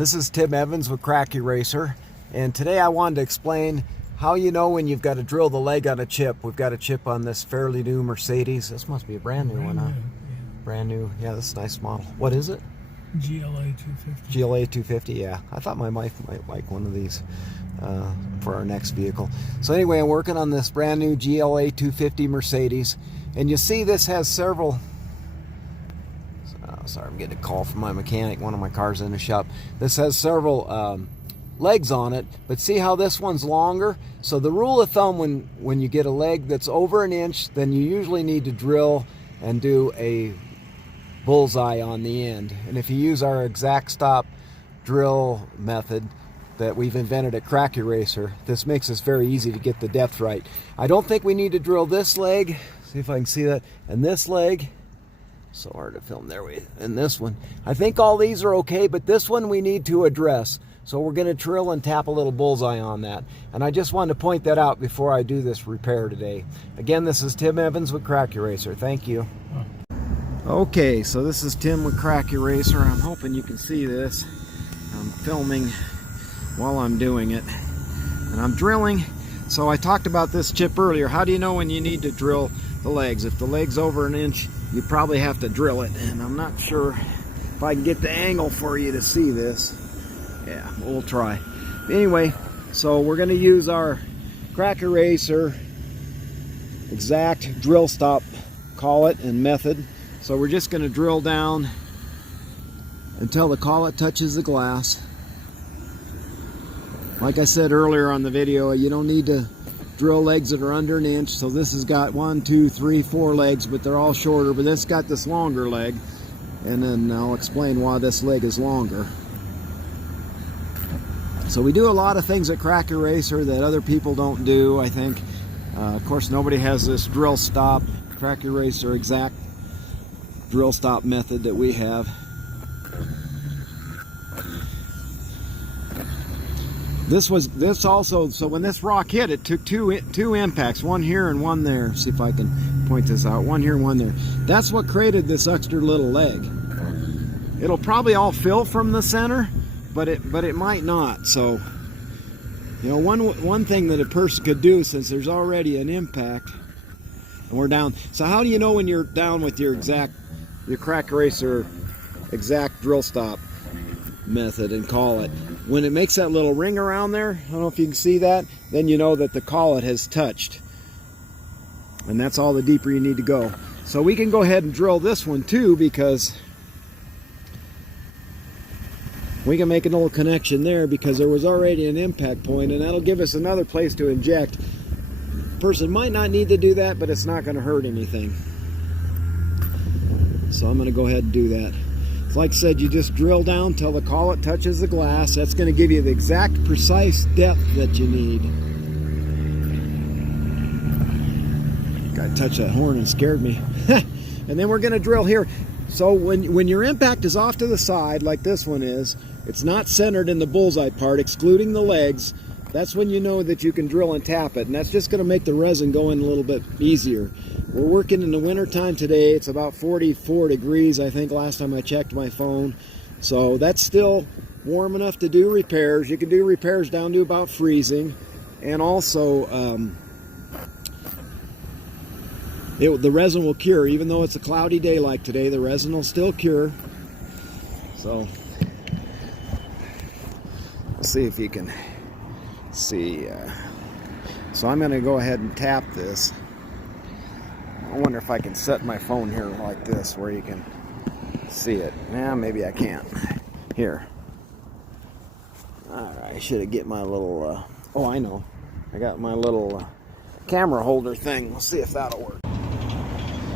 This is Tim Evans with Crack Eraser, and today I wanted to explain how you know when you've got to drill the leg on a chip. We've got a chip on this fairly new Mercedes. This must be a brand new one, huh? Brand new. Yeah, this is a nice model. What is it? GLA 250. GLA 250, yeah. I thought my wife might like one of these for our next vehicle. So anyway, I'm working on this brand new GLA 250 Mercedes, and you see this has several... sorry, I'm getting a call from my mechanic. One of my cars in the shop. This has several legs on it, but see how this one's longer? So the rule of thumb when you get a leg that's over an inch, then you usually need to drill and do a bullseye on the end. And if you use our exact stop drill method that we've invented at Crack Eraser, this makes us very easy to get the depth right. I don't think we need to drill this leg. See if I can see that. And this leg. So hard to film there. And this one. I think all these are okay, but this one we need to address. So we're going to drill and tap a little bullseye on that. And I just wanted to point that out before I do this repair today. Again, this is Tim Evans with Crack Eraser. Thank you. Okay, so this is Tim with Crack Eraser. I'm hoping you can see this. I'm filming while I'm doing it. And I'm drilling. So I talked about this chip earlier. How do you know when you need to drill the legs? If the leg's over an inch, you probably have to drill it. And I'm not sure if I can get the angle for you to see this. Yeah, we'll try. Anyway, so we're going to use our Crack Eraser exact drill stop, call it, and method. So we're just going to drill down until the collet touches the glass. Like I said earlier on the video, you don't need to drill legs that are under an inch. So this has got 1, 2, 3, 4 legs, but they're all shorter. But this got this longer leg, and then I'll explain why this leg is longer. So we do a lot of things at Crack Eraser that other people don't do, I think. Of course, nobody has this drill stop, Crack Eraser exact drill stop method that we have. This also, so when this rock hit, it took two impacts, one here and one there. See if I can point this out. One here and one there. That's what created this extra little leg. It'll probably all fill from the center, but it might not. So, you know, one thing that a person could do, since there's already an impact, and we're down. So how do you know when you're down with your Crack Eraser exact drill stop method and call it? When it makes that little ring around there, I don't know if you can see that, then you know that the collet has touched. And that's all the deeper you need to go. So we can go ahead and drill this one too, because we can make a little connection there because there was already an impact point, and that'll give us another place to inject. Person might not need to do that, but it's not going to hurt anything. So I'm going to go ahead and do that. Like I said, you just drill down till the collet touches the glass. That's going to give you the exact precise depth that you need. Guy touched that horn and scared me. And then we're going to drill here. So when your impact is off to the side, like this one is, it's not centered in the bullseye part, excluding the legs. That's when you know that you can drill and tap it, and that's just going to make the resin go in a little bit easier. We're working in the winter time today. It's about 44 degrees, I think, last time I checked my phone. So that's still warm enough to do repairs. You can do repairs down to about freezing. And also, the resin will cure. Even though it's a cloudy day like today, the resin will still cure. So, let's see if you can see. So I'm going to go ahead and tap this. I wonder if I can set my phone here like this where you can see it. Nah, maybe I can't. Here. Alright, I should have get my little, oh, I know. I got my little camera holder thing. We'll see if that'll work.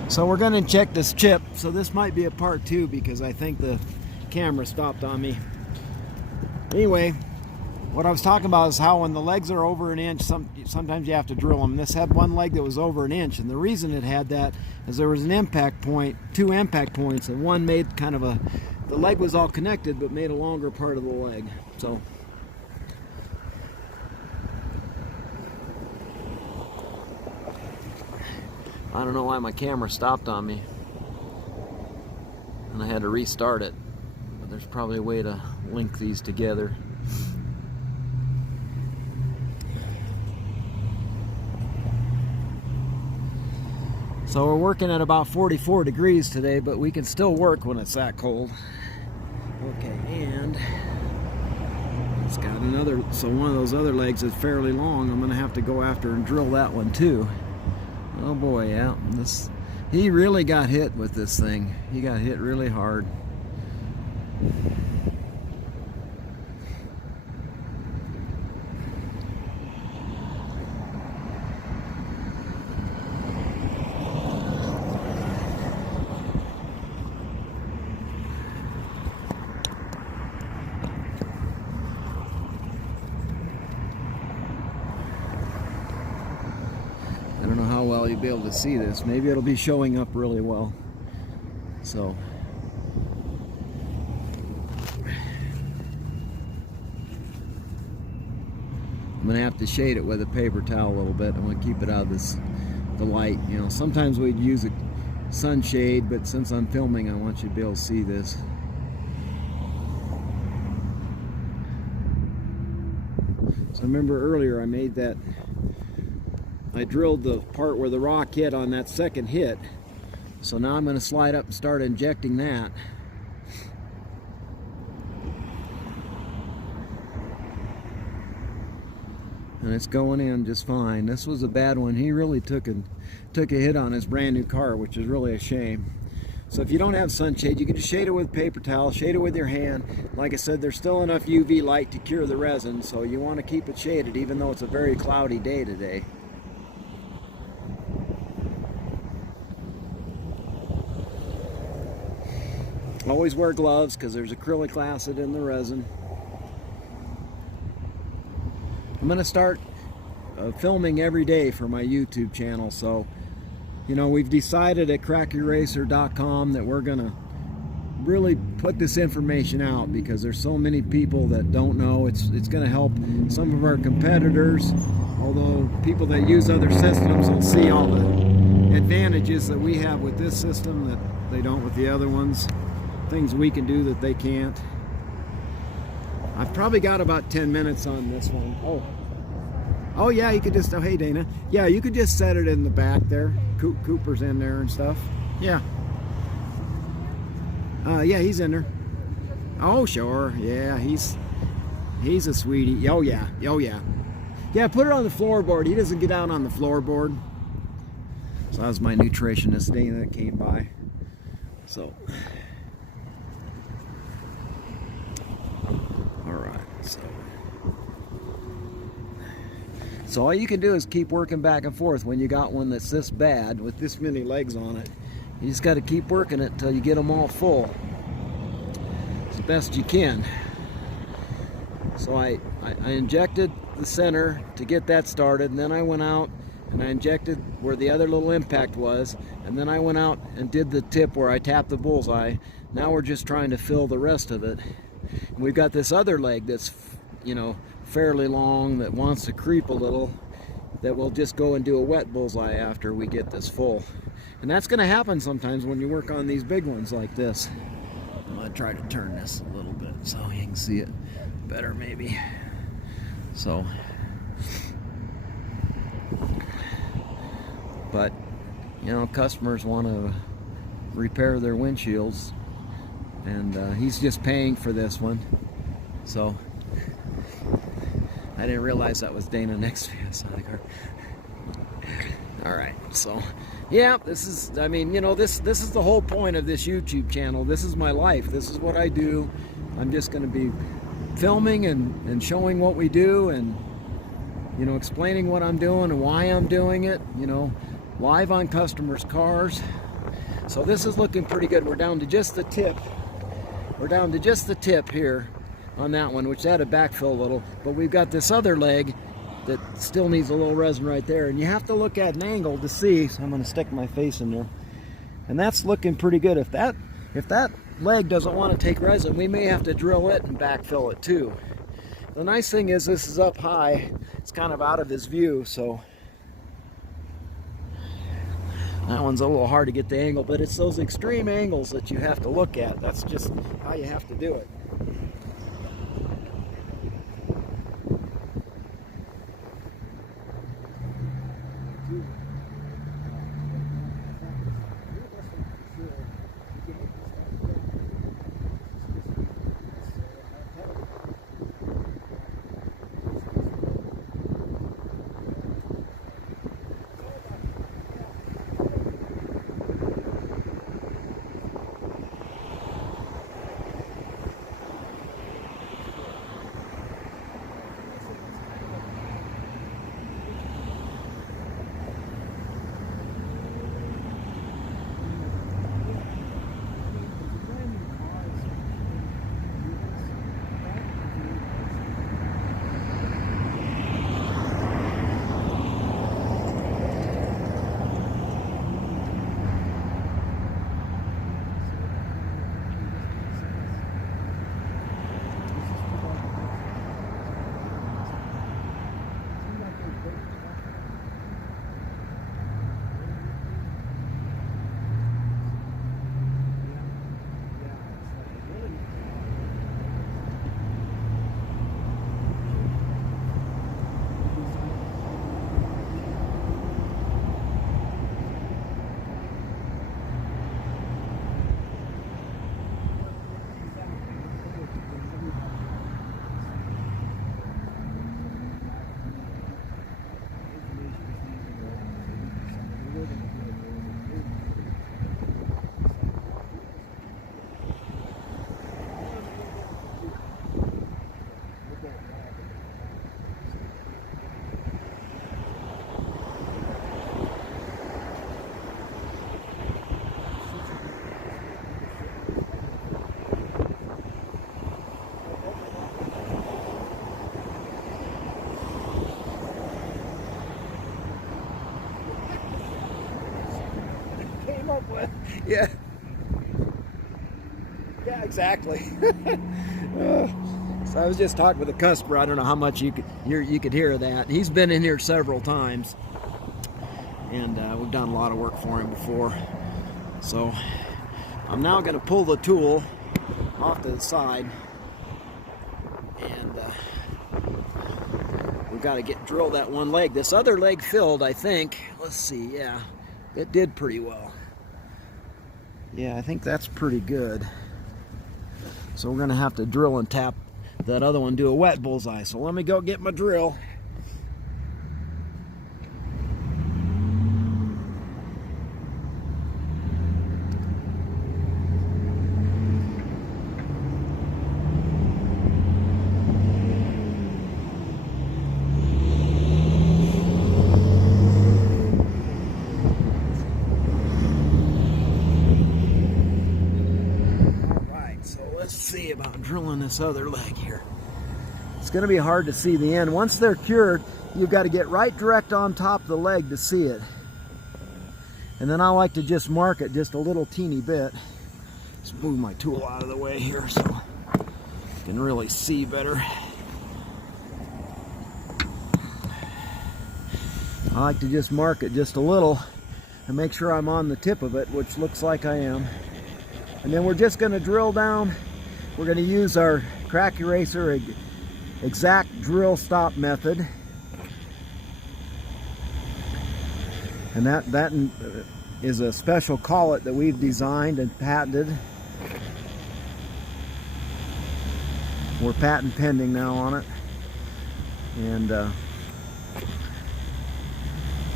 So we're going to check this chip. So this might be a part 2 because I think the camera stopped on me. Anyway, what I was talking about is how when the legs are over an inch, sometimes you have to drill them. This had one leg that was over an inch, and the reason it had that is there was an impact point, 2 impact points, and one made kind of the leg was all connected, but made a longer part of the leg. So, I don't know why my camera stopped on me, and I had to restart it. But there's probably a way to link these together. So we're working at about 44 degrees today, but we can still work when it's that cold. Okay, and it's got another, so one of those other legs is fairly long. I'm gonna have to go after and drill that one too. Oh boy, yeah, he really got hit with this thing. He got hit really hard. I don't know how well you'll be able to see this. Maybe it'll be showing up really well. So I'm gonna have to shade it with a paper towel a little bit. I'm gonna keep it out of the light. You know, sometimes we'd use a sunshade, but since I'm filming, I want you to be able to see this. So remember earlier I made that, I drilled the part where the rock hit on that second hit. So now I'm going to slide up and start injecting that. And it's going in just fine. This was a bad one. He really took a hit on his brand new car, which is really a shame. So if you don't have sunshade, you can just shade it with a paper towel, shade it with your hand. Like I said, there's still enough UV light to cure the resin, so you want to keep it shaded even though it's a very cloudy day today. Always wear gloves because there's acrylic acid in the resin. I'm going to start filming every day for my YouTube channel. So, you know, we've decided at crackyourracer.com that we're going to really put this information out because there's so many people that don't know. It's going to help some of our competitors, although people that use other systems will see all the advantages that we have with this system that they don't with the other ones. Things we can do that they can't. I've probably got about 10 minutes on this one. Oh yeah, you could just, oh hey Dana. Yeah, you could just set it in the back there. Cooper's in there and stuff. Yeah. Yeah, he's in there. Oh sure, yeah, he's a sweetie. Oh yeah, oh yeah. Yeah, put it on the floorboard. He doesn't get out on the floorboard. So that was my nutritionist Dana that came by. So So all you can do is keep working back and forth when you got one that's this bad with this many legs on it. You just got to keep working it until you get them all full as best you can. So I injected the center to get that started, and then I went out and I injected where the other little impact was, and then I went out and did the tip where I tapped the bullseye. Now we're just trying to fill the rest of it. And we've got this other leg that's, you know, fairly long that wants to creep a little, that will just go and do a wet bullseye after we get this full. And that's going to happen sometimes when you work on these big ones like this. I'm going to try to turn this a little bit so you can see it better maybe. So, but you know, customers want to repair their windshields, and he's just paying for this one. So I didn't realize that was Dana next to me outside the car. All right, so yeah, this is, I mean, you know, this is the whole point of this YouTube channel. This is my life. This is what I do. I'm just going to be filming and showing what we do, and you know, explaining what I'm doing and why I'm doing it, you know, live on customers' cars. So this is looking pretty good. We're down to just the tip. We're down to just the tip here on that one, which had to backfill a little, but we've got this other leg that still needs a little resin right there, and you have to look at an angle to see. So I'm going to stick my face in there, and that's looking pretty good. If that leg doesn't want to take resin, we may have to drill it and backfill it too. The nice thing is this is up high. It's kind of out of his view, so That one's a little hard to get the angle, but it's those extreme angles that you have to look at. That's just how you have to do it. Yeah. Yeah, exactly. So I was just talking with a customer. I don't know how much you could hear that. He's been in here several times, and we've done a lot of work for him before. So I'm now going to pull the tool off to the side, and we've got to drill that one leg. This other leg filled, I think. Let's see. Yeah, it did pretty well. Yeah, I think that's pretty good. So we're going to have to drill and tap that other one, do a wet bullseye. So let me go get my drill. Let's see about drilling this other leg here. It's going to be hard to see the end. Once they're cured, you've got to get right direct on top of the leg to see it. And then I like to just mark it just a little teeny bit. Let's move my tool out of the way here so I can really see better. I like to just mark it just a little and make sure I'm on the tip of it, which looks like I am. And then we're just going to drill down. We're going to use our crack eraser exact drill stop method. And that is a special collet that we've designed and patented. We're patent pending now on it. And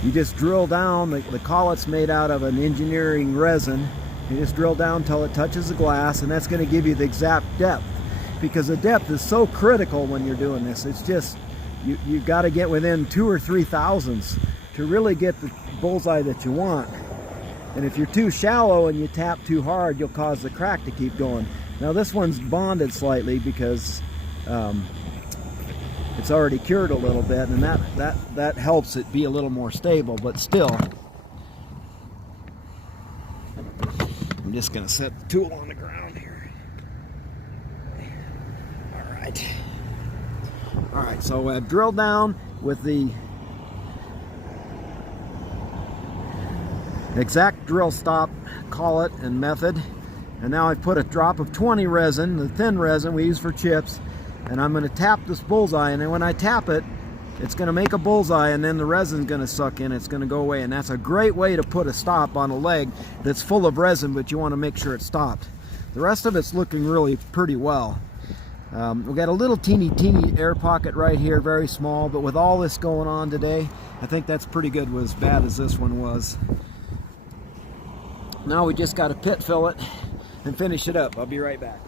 you just drill down. The collet's made out of an engineering resin. You just drill down until it touches the glass, and that's going to give you the exact depth, because the depth is so critical when you're doing this. It's just, you've got to get within 2 or 3 thousandths to really get the bullseye that you want. And if you're too shallow and you tap too hard, you'll cause the crack to keep going. Now this one's bonded slightly because it's already cured a little bit, and that helps it be a little more stable, but still. I'm just going to set the tool on the ground here. All right, so I've drilled down with the, exact drill stop, call it, and method. And now I've put a drop of 20 resin, the thin resin we use for chips, and I'm going to tap this bullseye, and then when I tap it, it's going to make a bullseye, and then the resin's going to suck in, it's going to go away. And that's a great way to put a stop on a leg that's full of resin, but you want to make sure it's stopped. The rest of it's looking really pretty well. We've got a little teeny air pocket right here, very small, but with all this going on today, I think that's pretty good, as bad as this one was. Now we just got to pit fill it and finish it up. I'll be right back.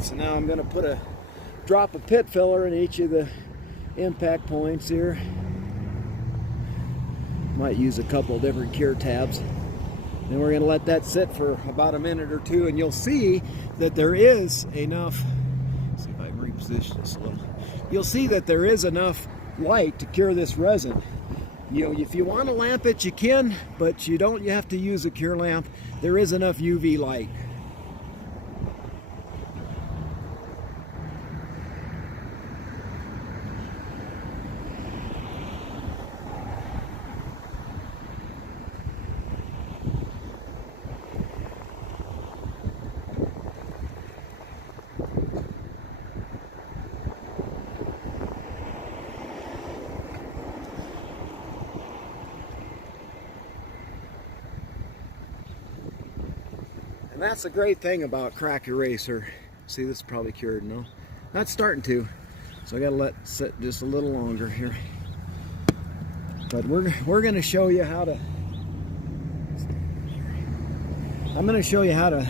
So now I'm going to put a drop of pit filler in each of the impact points here. Might use a couple of different cure tabs. Then we're going to let that sit for about a minute or two, and you'll see that there is enough. Let's see if I can reposition this a little. You'll see that there is enough light to cure this resin. You know, if you want to lamp it, you can, but you don't. You have to use a cure lamp. There is enough UV light. And that's the great thing about crack eraser. See, this is probably cured, no? That's starting to. So I gotta let it sit just a little longer here. But we're gonna show you how to, I'm gonna show you how to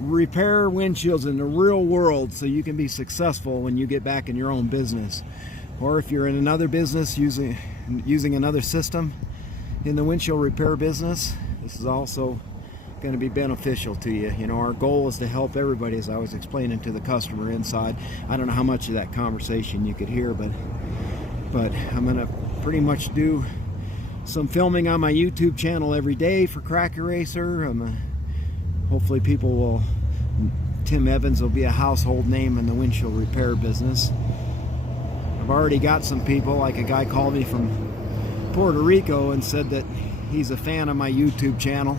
repair windshields in the real world so you can be successful when you get back in your own business. Or if you're in another business using another system in the windshield repair business, this is also going to be beneficial to you. You know, our goal is to help everybody, as I was explaining to the customer inside. I don't know how much of that conversation you could hear, but I'm going to pretty much do some filming on my YouTube channel every day for Crack Eraser. Hopefully people will, Tim Evans will be a household name in the windshield repair business. I've already got some people, like a guy called me from Puerto Rico and said that he's a fan of my YouTube channel.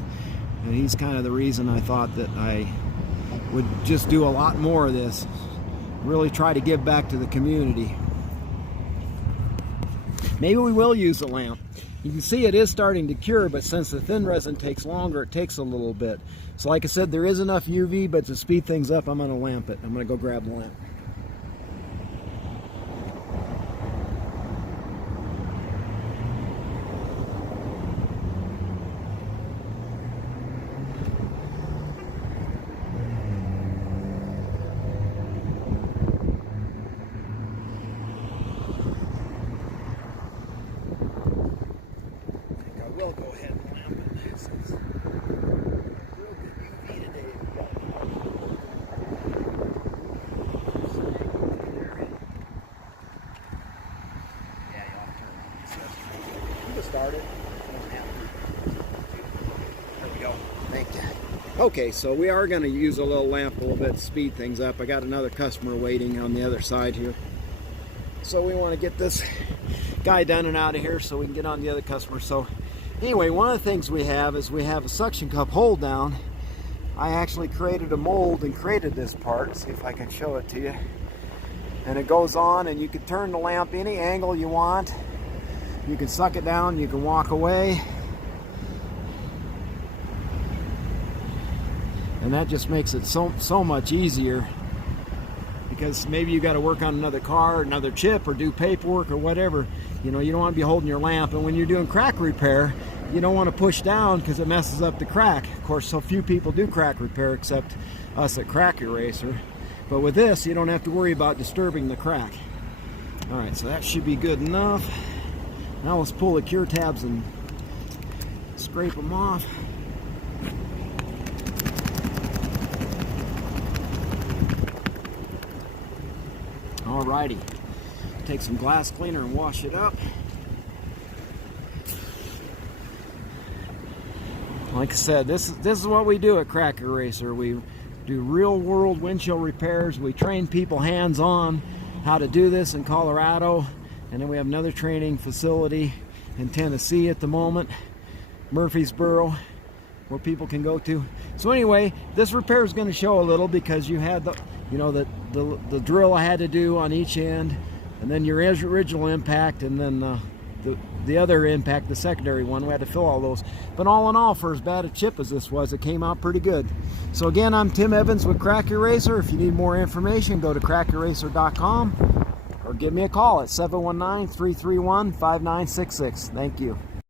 And he's kind of the reason I thought that I would just do a lot more of this. Really try to give back to the community. Maybe we will use a lamp. You can see it is starting to cure, but since the thin resin takes longer, it takes a little bit. So like I said, there is enough UV, but to speed things up, I'm going to lamp it. I'm going to go grab the lamp. We'll go ahead and lamp it. This is real good UV today. Yeah, you ought to turn on this. You can start it. There we go. Thank you. Okay, so we are going to use a little lamp a little bit to speed things up. I got another customer waiting on the other side here. So we want to get this guy done and out of here so we can get on the other customer. So anyway, one of the things we have is we have a suction cup hold down. I actually created a mold and created this part. See if I can show it to you. And it goes on, and you can turn the lamp any angle you want. You can suck it down, you can walk away. And that just makes it so much easier because maybe you got to work on another car, another chip, or do paperwork or whatever. You know, you don't want to be holding your lamp. And when you're doing crack repair, you don't want to push down because it messes up the crack. Of course, so few people do crack repair except us at Crack Eraser. But with this, you don't have to worry about disturbing the crack. All right, so that should be good enough. Now let's pull the cure tabs and scrape them off. Alrighty, take some glass cleaner and wash it up. Like I said, this is what we do at Crack Eraser. We do real world windshield repairs. We train people hands-on how to do this in Colorado, and then we have another training facility in Tennessee at the moment, Murfreesboro, where people can go to. So anyway, this repair is going to show a little because you had the, you know, the drill I had to do on each end, and then your original impact, and then the other impact, the secondary one. We had to fill all those. But all in all, for as bad a chip as this was, it came out pretty good. So again, I'm Tim Evans with Crack Eraser. If you need more information, go to crackeraser.com or give me a call at 719-331-5966. Thank you.